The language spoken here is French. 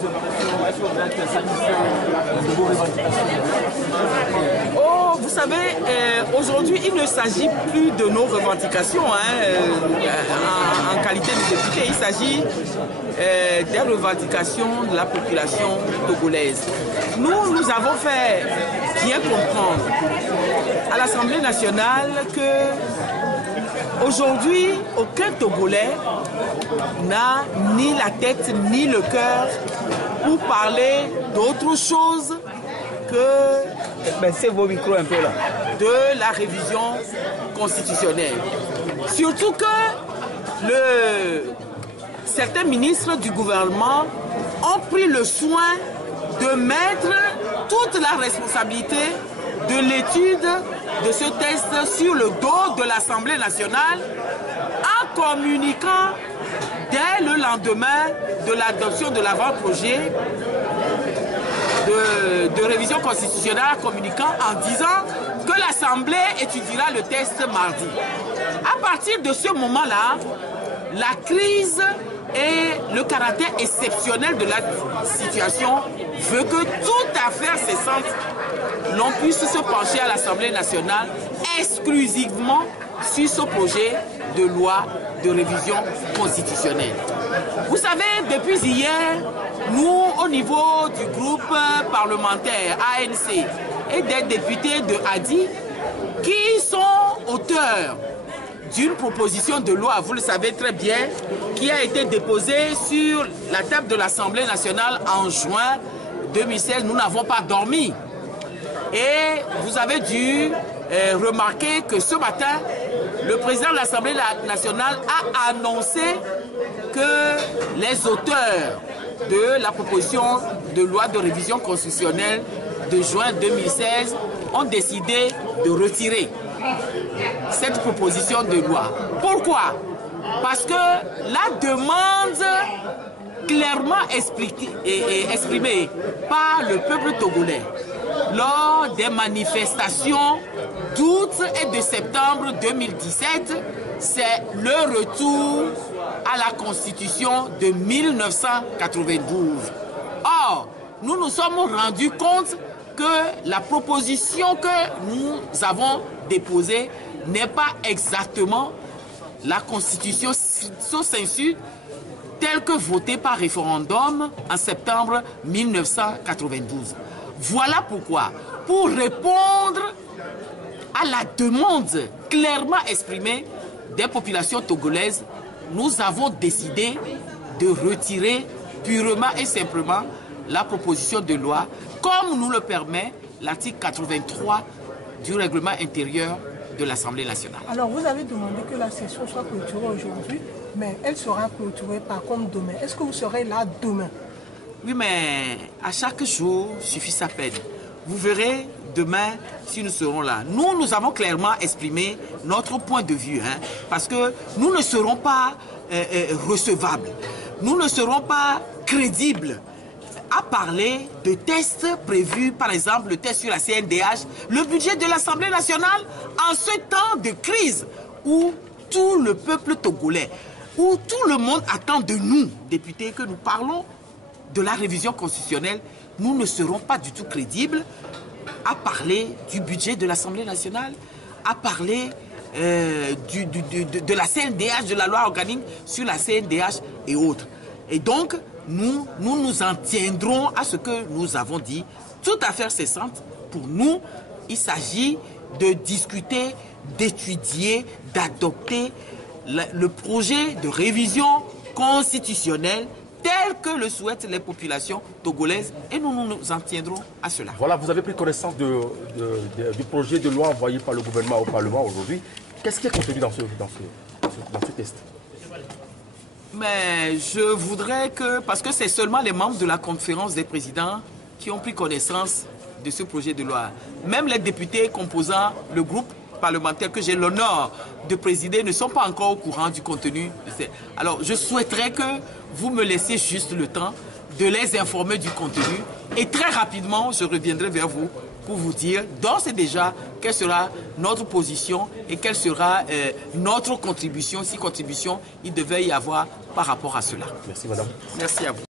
Est-ce que vous êtes satisfait de vos revendications? Oh, vous savez, aujourd'hui, il ne s'agit plus de nos revendications en qualité de député. Il s'agit des revendications de la population togolaise. Nous avons fait bien comprendre à l'Assemblée nationale que aujourd'hui, aucun Togolais n'a ni la tête ni le cœur pour parler d'autre chose que vos micros un peu là. De la révision constitutionnelle. Surtout que certains ministres du gouvernement ont pris le soin de mettre toute la responsabilité de l'étude de ce texte sur le dos de l'Assemblée nationale en communiquant dès le lendemain de l'adoption de l'avant-projet de révision constitutionnelle, communiquant en disant que l'Assemblée étudiera le texte mardi. À partir de ce moment-là, la crise et le caractère exceptionnel de la situation veut que toute affaire cessante, l'on puisse se pencher à l'Assemblée nationale exclusivement sur ce projet de loi de révision constitutionnelle. Vous savez, depuis hier, nous, au niveau du groupe parlementaire ANC et des députés de Hadi, qui sont auteurs d'une proposition de loi, vous le savez très bien, qui a été déposée sur la table de l'Assemblée nationale en juin 2016, nous n'avons pas dormi. Et vous avez dû remarquer que ce matin, le président de l'Assemblée nationale a annoncé que les auteurs de la proposition de loi de révision constitutionnelle de juin 2016 ont décidé de retirer cette proposition de loi. Pourquoi? Parce que la demande clairement exprimée par le peuple togolais lors des manifestations d'août et de septembre 2017, c'est le retour à la Constitution de 1992. Or, nous nous sommes rendus compte que la proposition que nous avons déposée n'est pas exactement la Constitution sous censure telle que votée par référendum en septembre 1992. Voilà pourquoi, pour répondre à la demande clairement exprimée des populations togolaises, nous avons décidé de retirer purement et simplement la proposition de loi, comme nous le permet l'article 83 du règlement intérieur de l'Assemblée nationale. Alors, vous avez demandé que la session soit clôturée aujourd'hui, mais elle sera clôturée par contre demain. Est-ce que vous serez là demain? Oui, mais à chaque jour suffit sa peine. Vous verrez demain si nous serons là. Nous avons clairement exprimé notre point de vue, parce que nous ne serons pas recevables. Nous ne serons pas crédibles à parler de tests prévus, par exemple le test sur la CNDH, le budget de l'Assemblée nationale, en ce temps de crise où tout le peuple togolais, où tout le monde attend de nous, députés, que nous parlons de la révision constitutionnelle. Nous ne serons pas du tout crédibles à parler du budget de l'Assemblée nationale, à parler de la CNDH, de la loi organique sur la CNDH et autres. Et donc, nous nous en tiendrons à ce que nous avons dit. Toute affaire cessante, pour nous, il s'agit de discuter, d'étudier, d'adopter le projet de révision constitutionnelle tel que le souhaitent les populations togolaises, et nous nous en tiendrons à cela. Voilà, vous avez pris connaissance du projet de loi envoyé par le gouvernement au Parlement aujourd'hui. Qu'est-ce qui est contenu dans ce test? Mais je voudrais que, parce que c'est seulement les membres de la conférence des présidents qui ont pris connaissance de ce projet de loi. Même les députés composant le groupe parlementaire que j'ai l'honneur de présider ne sont pas encore au courant du contenu. Alors, je souhaiterais que vous me laissiez juste le temps de les informer du contenu et très rapidement, je reviendrai vers vous pour vous dire d'ores et déjà quelle sera notre position et quelle sera notre contribution, si contribution il devait y avoir par rapport à cela. Merci madame. Merci à vous.